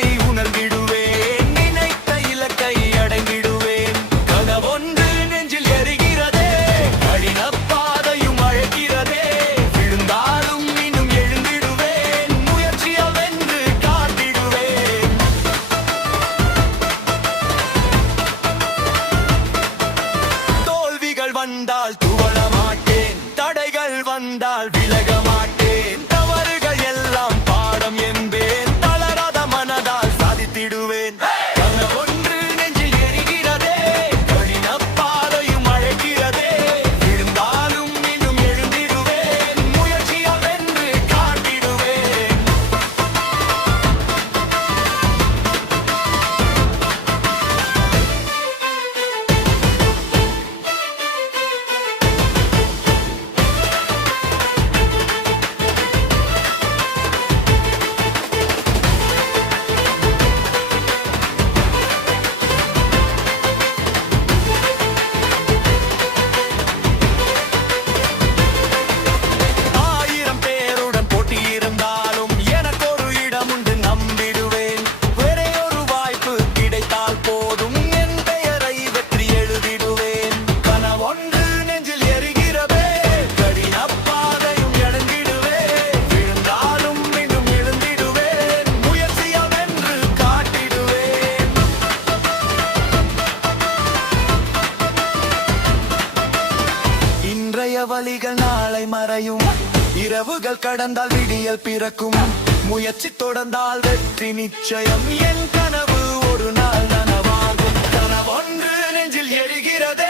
வெற்றியை உணர்ந்திடுவேன். நினைத்த இலக்கை அடைந்திடுவேன். கனவொன்று நெஞ்சில் எரிகிறதே, கடின பாதையும் அழைக்கிறதே. விழுந்தாலும் இன்னும் எழுந்திடுவேன். முயற்சியால் வென்று காட்டிடுவேன். தோல்விகள் வந்தால் துவள மாட்டேன், தடைகள் வந்தால் விலக மாட்டேன். தவறுகள் எல்லாம் பாடம் என்பேன், தளராத மனதால் சாதித்திடுவேன். கனவொன்று நெஞ்சில் எரிகிறதே, கடின பாதையும் அழைக்கிறதே. விழுந்தாலும் இன்னும் எழுந்திடுவேன். முயற்சியால் வென்று காட்டிடுவேன். ஆயிரம் பேருடன் போட்டி இருந்தாலும் எனக்கு ஒரு இடம் உண்டு நம்பிடுவேன். வேறே ஒரு வாய்ப்பு கிடைத்தால் போதும், என் பெயரை வெற்றி எழுதிடுவேன். கனவொன்று நெஞ்சில் எரிகிறதே, கடின பாதையும் அடைந்திடுவேன். விழுந்தாலும் மீண்டும் எழுந்திடுவேன். முயற்சியால் வென்று காட்டிடுவேன். இன்றைய வழிகள் நாளை மறையும், இரவுகள் கடந்தால் விடியல் பிறக்கும். முயற்சி தொடர்ந்தால் வெற்றி நிச்சயம். என் கனவு ஒரு நாள் நனவாகும். கனவொன்று நெஞ்சில் எரிகிறதே,